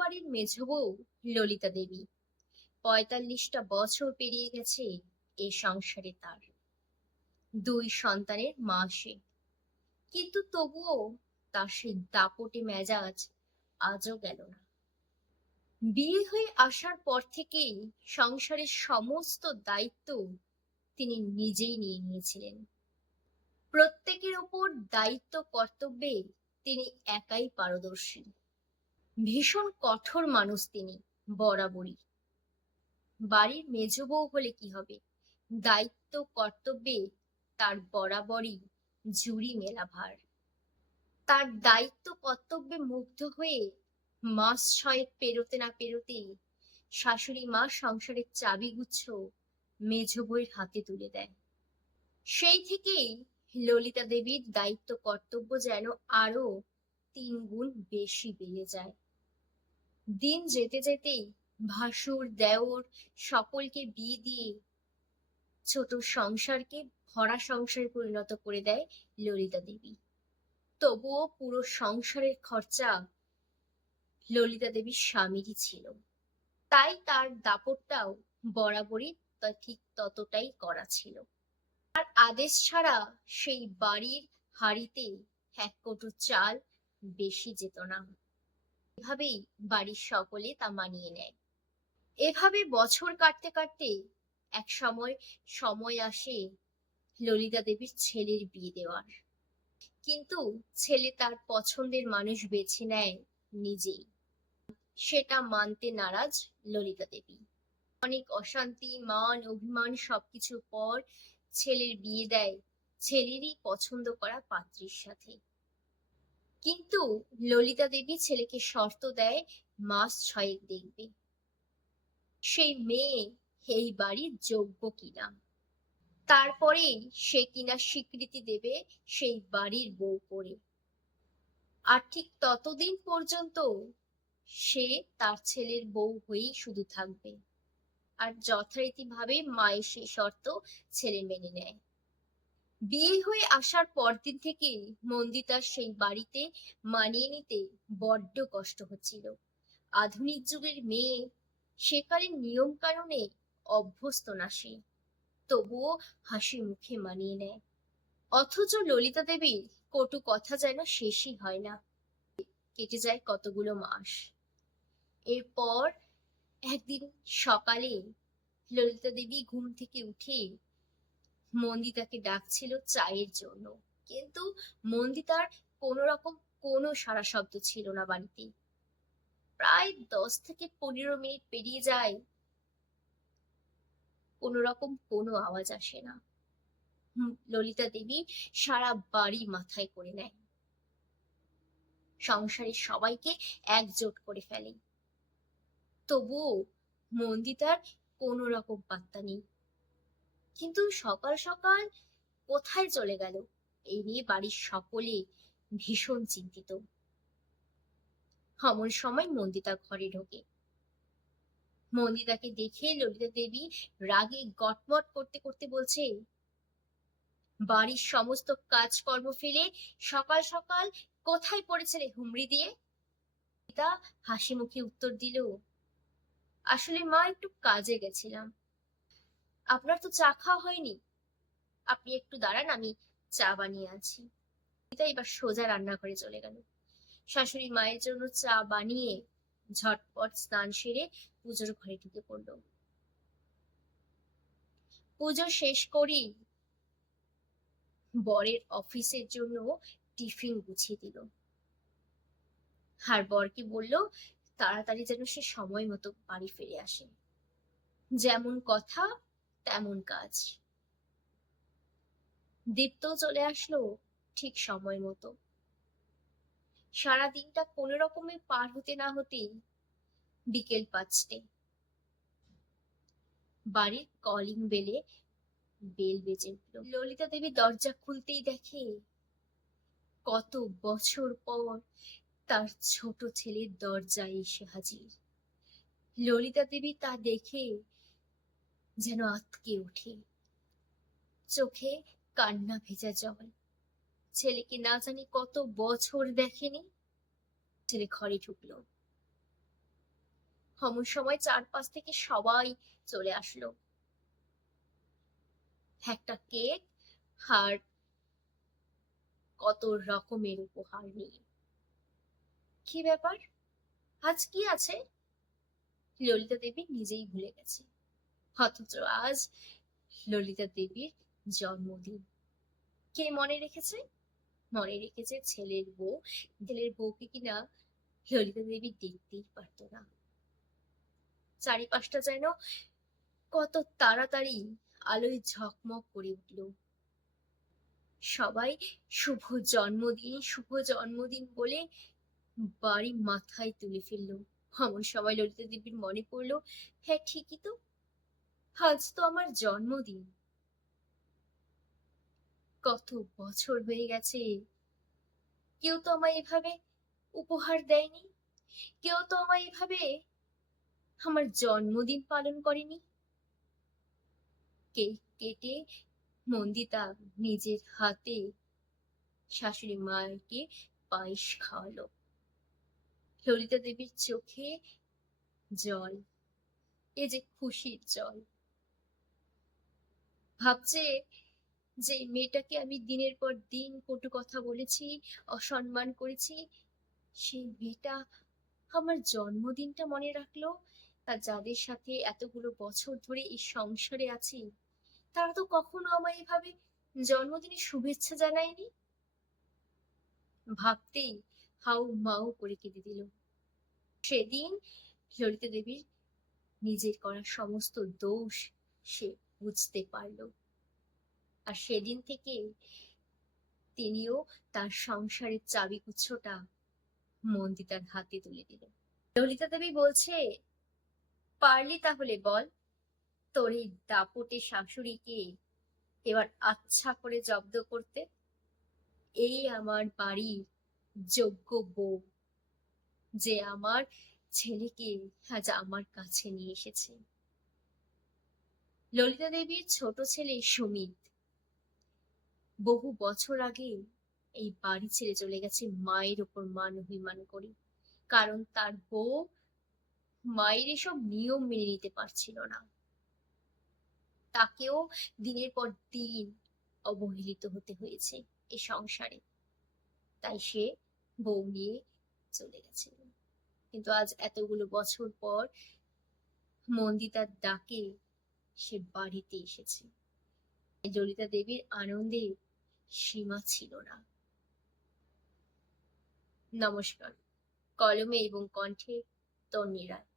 বাড়ির মেঝ বউ ললিতা দেবী। ৪৫টা বছর পেরিয়ে গেছে এ সংসারে তার। ২ সন্তানের মা সে। কিন্তু তবুও তার সেই দাপটে মেজাজ আজও গেল না। বিয়ে হয়ে আসার পর থেকেই সংসারের সমস্ত দায়িত্ব তিনি নিজেই নিয়ে নিয়েছিলেন। প্রত্যেকের ওপর দায়িত্ব কর্তব্যে তিনি একাই পারদর্শী। ভীষণ কঠোর মানুষ তিনি, বরাবরই। বাড়ির মেজ বউ হলে কি হবে, দায়িত্ব কর্তব্যে তার বরাবরই জুড়ি মেলা ভার। তার দায়িত্ব কর্তব্যে মুগ্ধ হয়ে মাস ৬ পেরোতে না পেরোতেই শাশুড়ি মা সংসারের চাবিগুচ্ছ মেজ বউয়ের হাতে তুলে দেয়। সেই থেকেই ললিতা দেবীর দায়িত্ব কর্তব্য যেন আরো ৩ গুণ বেশি বেড়ে যায়। দিন যেতে যেতেই ভাসুর দেওর সকলকে বিয়ে দিয়ে ছোট সংসারকে ভরা সংসারে পরিণত করে দেয় ললিতা দেবী। তবুও পুরো সংসারের খরচা ললিতা দেবীর স্বামীরই ছিল। তাই তার দাপটটাও বরাবরই ঠিক ততটাই করা ছিল। তার আদেশ ছাড়া সেই বাড়ির হাঁড়িতে ১ কৌটো চাল বেশি যেত না। এভাবেই বাড়ির সকলে তা মানিয়ে নেয়। এভাবে বছর কাটতে কাটতে এক সময় আসে ললিতা দেবীর ছেলের বিয়ে দেওয়ার। কিন্তু ছেলে তার পছন্দের মানুষ বেছে নেয় নিজেই। সেটা মানতে নারাজ ললিতা দেবী। অনেক অশান্তি, মান অভিমান সবকিছুর পর ছেলের বিয়ে দেয় ছেলেরই পছন্দ করা পাত্রীর সাথে। কিন্তু ললিতা দেবী ছেলেকে শর্ত দেয় মাস ৬ দেখবে সেই মেয়ে এই বাড়ির যোগ্য কিনা, তারপরেই সে কিনা স্বীকৃতি দেবে সেই বাড়ির বউ করে। আর ঠিক ততদিন পর্যন্ত সে তার ছেলের বউ হয়েই শুধু থাকবে। আর যথারীতি ভাবে মায়ের সেই শর্ত ছেলে মেনে নেয়। বিয়ে হয়ে আসার পরদিন থেকে মন্দিতার সেই বাড়িতে মানিয়ে নিতে বড্ড কষ্ট হচ্ছিল। আধুনিক যুগের মেয়ে, সেকালের নিয়ম কানুনে অভ্যস্ত না সে, তবুও হাসি মুখে মানিয়ে নেয়। অথচ ললিতা দেবীর কটু কথা যেন শেষই হয় না। কেটে যায় কতগুলো মাস। এরপর একদিন সকালে ললিতা দেবী ঘুম থেকে উঠে মন্দিতাকে ডাকছিল চায়ের জন্য, কিন্তু মন্দিতার কোনো রকম কোনো সাড়া শব্দ ছিল না বাড়িতে। প্রায় ১০ থেকে ১৫ মিনিট পেরিয়ে যায়, কোনো রকম কোনো আওয়াজ আসে না। ললিতা দেবী সারা বাড়ি মাথায় করে নেয়, সংসারের সবাইকে একজোট করে ফেলে। তবুও মন্দিতার কোনো রকম পাত্তা নেই। কিন্তু সকাল সকাল কোথায় চলে গেল, এই নিয়ে বাড়ির সকলে ভীষণ চিন্তিত। এমন সময় মন্দিতা ঘরে ঢোকে। মন্দিতাকে দেখে ললিতা দেবী রাগে গটমট করতে করতে বলছে, বাড়ির সমস্ত কাজকর্ম ফেলে সকাল সকাল কোথায় পড়েছিলে হুমড়ি দিয়ে? মন্দিতা হাসি মুখে উত্তর দিল, আসলে মা একটু কাজে গেছিলাম। আপনার তো চা খাওয়া হয়নি, আপনি একটু দাঁড়ান, আমি চা বানিয়ে আছি। মন্দিতা এবার সোজা রান্নাঘরে চলে গেল। শাশুড়ি মায়ের জন্য চা বানিয়ে ঝটপট স্নান সেরে পুজোর ঘরে ঢুকে পড়ল। পুজো শেষ করেই বরের অফিসের জন্য টিফিন গুছিয়ে দিল। আর বরকে বলল তাড়াতাড়ি যেন সে সময় মতো বাড়ি ফিরে আসে। যেমন কথা তেমন কাজ। দীপ্ত চলে আসলো ঠিক সময় মতো। সারা দিনটা কোনো রকমে পার হতে না হতেই বিকেল ৫টে। বাড়ির কলিং বেল বেজে উঠল। ললিতা দেবী দরজা খুলতেই দেখে কত বছর পর তার ছোট ছেলের দরজায় এসে হাজির। ললিতা দেবী তা দেখে যেন আঁতকে ওঠে, চোখে কান্না ভেজা জল। ছেলেকে না জানি কত বছর দেখেনি। ছেলে ঘরে ঢুকলো। অমন সময় চারপাশ থেকে সবাই চলে আসলো, একটা কেক আর কত রকমের উপহার নিয়ে। কি ব্যাপার, আজ কি আছে? ললিতা দেবী নিজেই ভুলে গেছে। অথচ আজ ললিতা দেবীর জন্মদিন। কে মনে রেখেছে? মনে রেখেছে ছেলের বউ। ছেলের বউকে কিনা ললিতা দেবী দেখতেই পারতো না। চারিপাশটা যেন কত তাড়াতাড়ি আলোয় ঝকমক করে উঠল। সবাই শুভ জন্মদিন, শুভ জন্মদিন বলে বাড়ি মাথায় তুলে ফেললো। এমন সময় ললিতা দেবীর মনে পড়লো, হ্যাঁ ঠিকই তো, আজ তো আমার জন্মদিন। কত বছর হয়ে গেছে, কেউ তো আমায় এভাবে উপহার দেয়নি, কেউ তো আমায় এভাবে আমার জন্মদিন পালন করেনি। কেক কেটে নন্দিতা নিজের হাতে শাশুড়ি মাকে পায়েস খাওয়ালো। ললিতা দেবীর চোখে জল, এ যে খুশির জল। ভাবছে যে মেয়েটাকে আমি দিনের পর দিন কটু কথা বলেছি, অসম্মান করেছি, সেই মেয়েটা আমার জন্মদিনটা মনে রাখলো। আর যাদের সাথে এতগুলো বছর ধরে এই সংসারে আছি, তারা তো কখনো আমায় এভাবে জন্মদিনের শুভেচ্ছা জানায়নি। ভাবতেই হাউ মাউ করে কেঁদে দিল। সেদিন ললিতা দেবীর নিজের করা সমস্ত দোষ সে বুঝতে পারলো। আর সেদিন থেকে তিনিও তার সংসারের চাবিগুচ্ছটা মন্দিতার হাতে তুলে দিল। ললিতা দেবী বলছে, পারলি তাহলে বল, তোর এই দাপটে শাশুড়িকে এবার আচ্ছা করে জব্দ করতে। এই আমার বাড়ির যোগ্য বউ, যে আমার ছেলেকে আজ আমার কাছে নিয়ে এসেছে। ললিতা দেবীর ছোট ছেলে সুমিত বহু বছর আগে এই বাড়ি ছেড়ে চলে গেছে মায়ের ওপর মান অভিমান করে। কারণ তার বউ মায়ের এসব নিয়ম মেনে নিতে পারছিল না। তাকেও দিনের পর দিন অবহেলিত হতে হয়েছে এ সংসারে। তাই সে বউ নিয়ে চলে গেছিল। কিন্তু আজ এতগুলো বছর পর মন্দিতার ডাকে সে বাড়িতে এসেছে। ললিতা দেবীর আনন্দে সীমা ছিল না। নমস্কার। কলমে এবং কণ্ঠে তন্নি রায়।